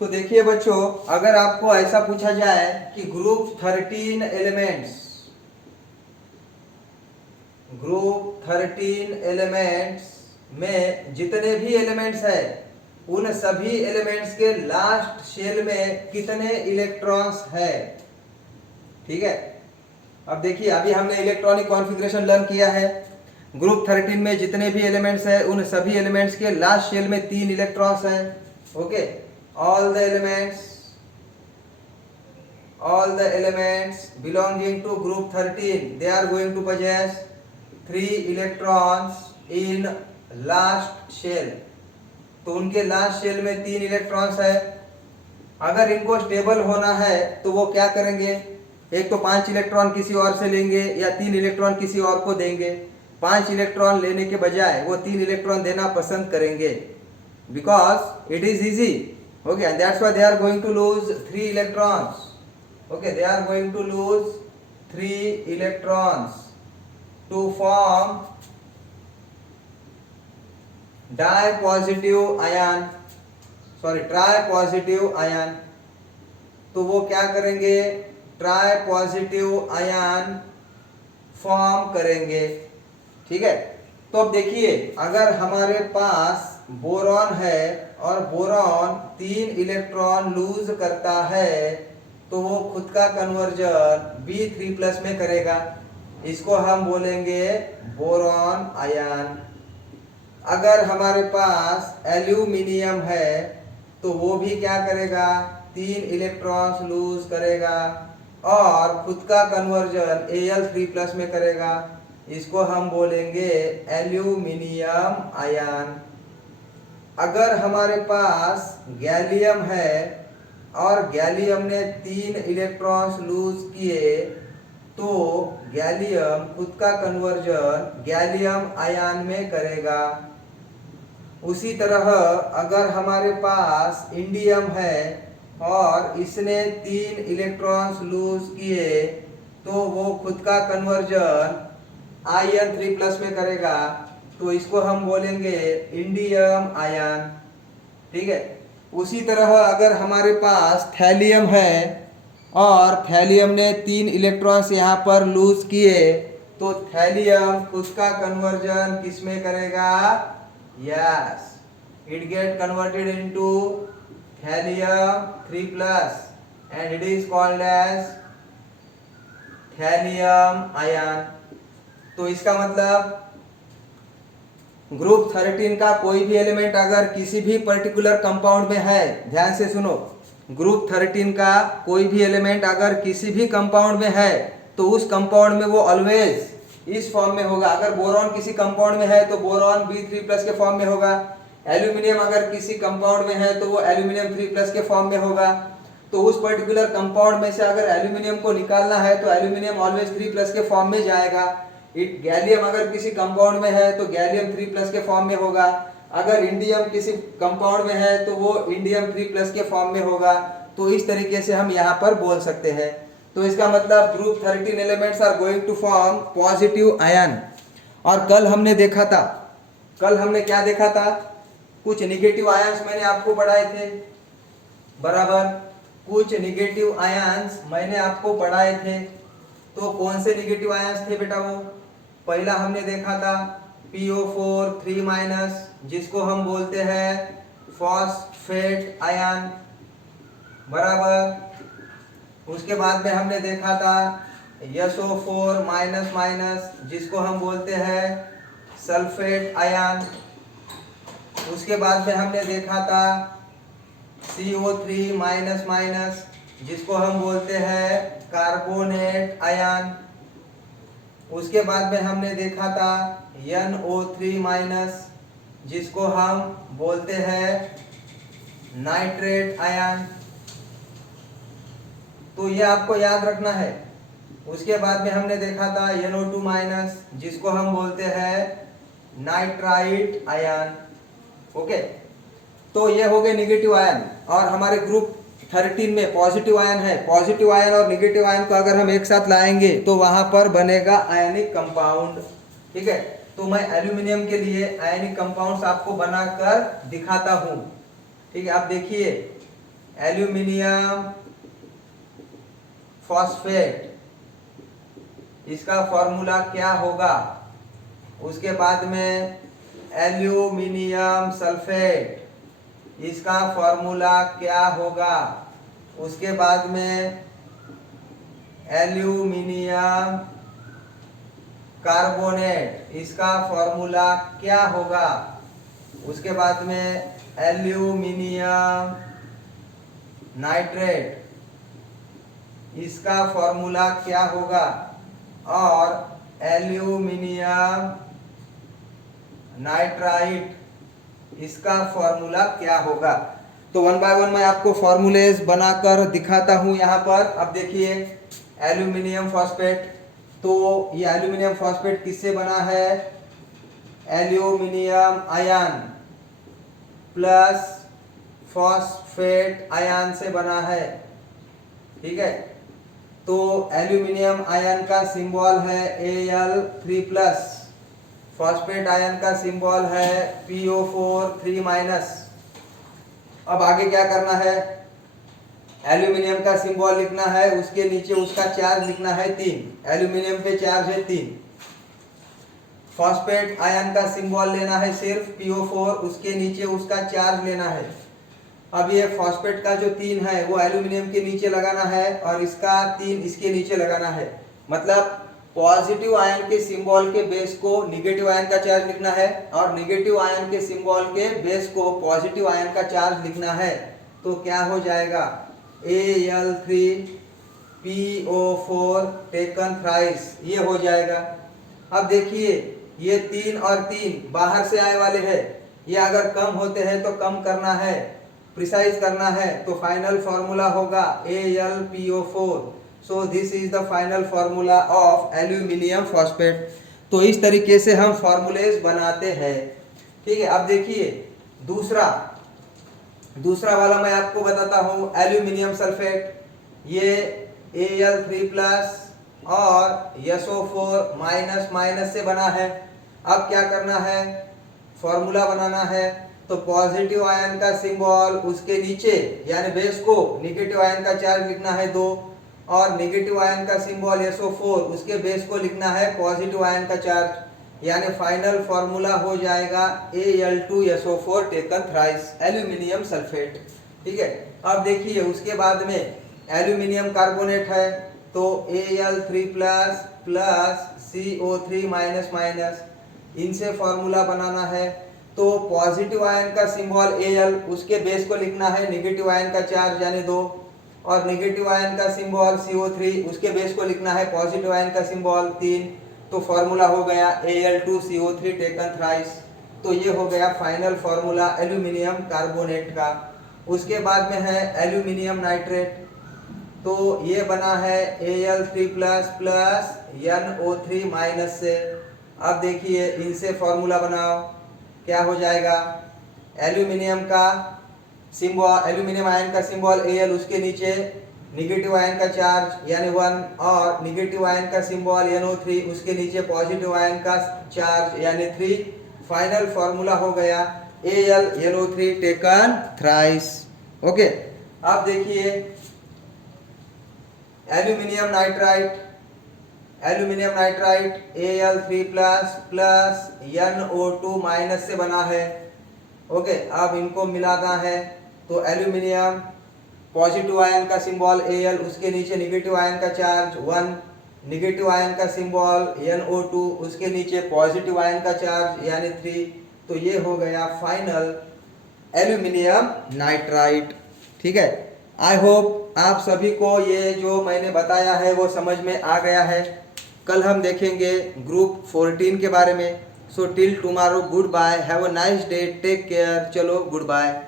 तो देखिए बच्चों, अगर आपको ऐसा पूछा जाए कि ग्रुप 13 एलिमेंट्स में जितने भी एलिमेंट्स है उन सभी एलिमेंट्स के लास्ट शेल में कितने इलेक्ट्रॉन्स है। ठीक है, अब देखिए अभी हमने इलेक्ट्रॉनिक कॉन्फ़िगरेशन लर्न किया है। ग्रुप 13 में जितने भी एलिमेंट्स है उन सभी एलिमेंट्स के लास्ट शेल में 3 इलेक्ट्रॉन्स है। Okay, all the elements belonging to group 13 they are going to possess 3 electrons in last shell। तो उनके लास्ट शेल में 3 इलेक्ट्रॉन्स है। अगर इनको स्टेबल होना है तो वो क्या करेंगे, एक तो 5 इलेक्ट्रॉन किसी और से लेंगे या 3 इलेक्ट्रॉन किसी और को देंगे। 5 इलेक्ट्रॉन लेने के बजाय वो 3 इलेक्ट्रॉन देना पसंद करेंगे, because it is easy. Okay, and that's why they are going to lose 3 electrons. Okay, they are going to lose 3 electrons to form tripositive ion। तो वो क्या करेंगे, ट्राइपॉजिटिव आयन फॉर्म करेंगे। ठीक है, तो अब देखिए अगर हमारे पास बोरॉन है और बोरॉन 3 इलेक्ट्रॉन लूज करता है तो वो खुद का कन्वर्जन B3+ में करेगा। इसको हम बोलेंगे बोरॉन आयन। अगर हमारे पास एल्यूमिनियम है तो वो भी क्या करेगा, 3 इलेक्ट्रॉन्स लूज करेगा और खुद का कन्वर्जन Al3+ में करेगा। इसको हम बोलेंगे एल्यूमिनियम आयन। अगर हमारे पास गैलियम है और गैलियम ने 3 इलेक्ट्रॉन्स लूज किए तो गैलियम खुद का कन्वर्जन गैलियम आयन में करेगा। उसी तरह अगर हमारे पास इंडियम है और इसने 3 इलेक्ट्रॉन्स लूज किए तो वो खुद का कन्वर्जन In3+ में करेगा। तो इसको हम बोलेंगे इंडियम आयन। ठीक है, उसी तरह अगर हमारे पास थैलियम है और थैलियम ने 3 इलेक्ट्रॉन्स यहाँ पर लूज किए तो थैलियम खुद का कन्वर्जन किस में करेगा, yes, it get converted into thallium 3+ and it is called as thallium ion. तो इसका मतलब ग्रुप 13 का कोई भी एलिमेंट अगर किसी भी पर्टिकुलर कंपाउंड में है, ध्यान से सुनो, ग्रुप 13 का कोई भी एलिमेंट अगर किसी भी कंपाउंड में है तो उस कंपाउंड में वो ऑलवेज इस फॉर्म में होगा। अगर बोरॉन किसी कंपाउंड में है तो बोरॉन B3+ के फॉर्म में होगा। एल्यूमिनियम अगर किसी कंपाउंड में है तो वो एल्यूमिनियम 3+ के फॉर्म में होगा। तो उस पर्टिकुलर कंपाउंड में से अगर एल्यूमिनियम को निकालना है तो एल्यूमिनियम ऑलवेज 3+ के फॉर्म में जाएगा। गैलियम अगर किसी कंपाउंड में है तो गैलियम 3+ के फॉर्म में होगा। अगर इंडियम किसी कंपाउंड में है तो वो इंडियम 3+ के फॉर्म में होगा। तो इस तरीके से हम यहाँ पर बोल सकते हैं। तो इसका मतलब group 13 elements are going to form positive ion. और कल हमने क्या देखा था, कुछ निगेटिव आयंस मैंने आपको पढ़ाए थे, बराबर, कुछ निगेटिव आयंस मैंने आपको पढ़ाए थे। तो कौन से निगेटिव आयंस थे बेटा, वो पहला हमने देखा था PO4 3-, जिसको हम बोलते हैं फॉस्फेट आयन, बराबर। उसके बाद में हमने देखा था SO4-, जिसको हम बोलते हैं सल्फेट आयन। उसके बाद में हमने देखा था CO3-, जिसको हम बोलते हैं कार्बोनेट आयन। उसके बाद में हमने देखा था NO3-, जिसको हम बोलते हैं नाइट्रेट आयन। तो ये आपको याद रखना है। उसके बाद में हमने देखा था NO2-, जिसको हम बोलते हैं नाइट्राइट आयन। ओके, तो ये हो गए निगेटिव आयन। और हमारे ग्रुप 13 में पॉजिटिव आयन है। पॉजिटिव आयन और निगेटिव आयन को अगर हम एक साथ लाएंगे तो वहां पर बनेगा आयनिक कंपाउंड। ठीक है, तो मैं एल्यूमिनियम के लिए आयनिक कंपाउंड्स आपको बनाकर दिखाता हूं। ठीक है, आप देखिए एल्यूमिनियम फॉस्फेट, इसका फॉर्मूला क्या होगा। उसके बाद में एल्यूमिनियम सल्फेट, इसका फॉर्मूला क्या होगा। उसके बाद में एल्यूमिनियम कार्बोनेट, इसका फॉर्मूला क्या होगा। उसके बाद में एल्यूमिनियम नाइट्रेट, इसका फॉर्मूला क्या होगा। और एल्यूमिनियम नाइट्राइट, इसका फॉर्मूला क्या होगा। तो वन बाय वन मैं आपको फॉर्मूलेज बनाकर दिखाता हूं यहाँ पर। अब देखिए एल्यूमिनियम फॉस्फेट, तो ये एल्यूमिनियम फॉस्फेट किससे बना है, aluminium ion plus phosphate ion से बना है। ठीक है, तो एल्यूमिनियम आयन का सिंबल है Al3+, फॉस्फेट आयन का सिंबल है PO4 3-। अब आगे क्या करना है, एल्यूमिनियम का सिंबल लिखना है, उसके नीचे उसका चार्ज लिखना है 3, एल्यूमिनियम पे चार्ज है 3। फॉस्फेट आयन का सिंबल लेना है सिर्फ PO4, उसके नीचे उसका चार्ज लेना है। अब ये फॉस्फेट का जो 3 है वो एल्यूमिनियम के नीचे लगाना है और इसका 3 इसके नीचे लगाना है। मतलब पॉजिटिव आयन के सिंबल के बेस को निगेटिव आयन का चार्ज लिखना है और निगेटिव आयन के सिंबल के बेस को पॉजिटिव आयन का चार्ज लिखना है। तो क्या हो जाएगा, Al3PO4 टेकन थ्राइस, ये हो जाएगा। अब देखिए ये 3 और 3 बाहर से आए वाले हैं, ये अगर कम होते हैं तो कम करना है, प्रिसाइज करना है, तो फाइनल फॉर्मूला होगा AlPO4। So this is the final formula of aluminium phosphate. तो इस तरीके से हम फॉर्मूलेज बनाते हैं। ठीक है, अब देखिए दूसरा वाला मैं आपको बताता हूँ, एल्यूमिनियम सल्फेट, ये Al3+ और SO4- से बना है। अब क्या करना है, फॉर्मूला बनाना है। तो पॉजिटिव आयन का सिंबल उसके नीचे यानी बेस को नेगेटिव आयन का चार्ज लिखना है 2 और नेगेटिव आयन का सिंबल SO4 उसके बेस को लिखना है पॉजिटिव आयन का चार्ज, यानी फाइनल फॉर्मूला हो जाएगा Al2SO4 taken thrice, aluminium sulphate. ठीक है, अब देखिए उसके बाद में एल्यूमिनियम कार्बोनेट है, तो Al3+ प्लस CO3-, इनसे फॉर्मूला बनाना है। तो पॉजिटिव आयन का सिंबल Al, उसके बेस को लिखना है नेगेटिव आयन का चार्ज यानी 2 और नेगेटिव आयन का सिंबल CO3 उसके बेस को लिखना है पॉजिटिव आयन का सिंबल 3। तो फॉर्मूला हो गया Al2CO3 टेकन थ्राइस। तो ये हो गया फाइनल फॉर्मूला एल्यूमिनियम कार्बोनेट का। उसके बाद में है एल्यूमिनियम नाइट्रेट, तो ये बना है Al3+ प्लस NO3- से। अब देखिए इनसे फॉर्मूला बनाओ, क्या हो जाएगा, एल्यूमिनियम का सिंबल, एल्यूमिनियम आयन का सिंबल Al, उसके नीचे नेगेटिव आयन का चार्ज यानी 1 और नेगेटिव आयन का सिंबल NO3 उसके नीचे पॉजिटिव आयन का चार्ज यानी 3। फाइनल फॉर्मूला हो गया AlNO3 टेकन थ्राइस। ओके, अब देखिए aluminium nitrite, Al3+ plus NO2- से बना है। ओके, अब इनको मिलाना है, तो एल्यूमिनियम पॉजिटिव आयन का सिंबल Al, उसके नीचे नेगेटिव आयन का चार्ज 1, नेगेटिव आयन का सिंबल NO2 उसके नीचे पॉजिटिव आयन का चार्ज यानी 3। तो ये हो गया फाइनल एल्यूमिनियम नाइट्राइट। ठीक है, आई होप आप सभी को ये जो मैंने बताया है वो समझ में आ गया है। कल हम देखेंगे ग्रुप 14 के बारे में। So till tomorrow, good bye, have a nice day, take care, चलो गुड बाय।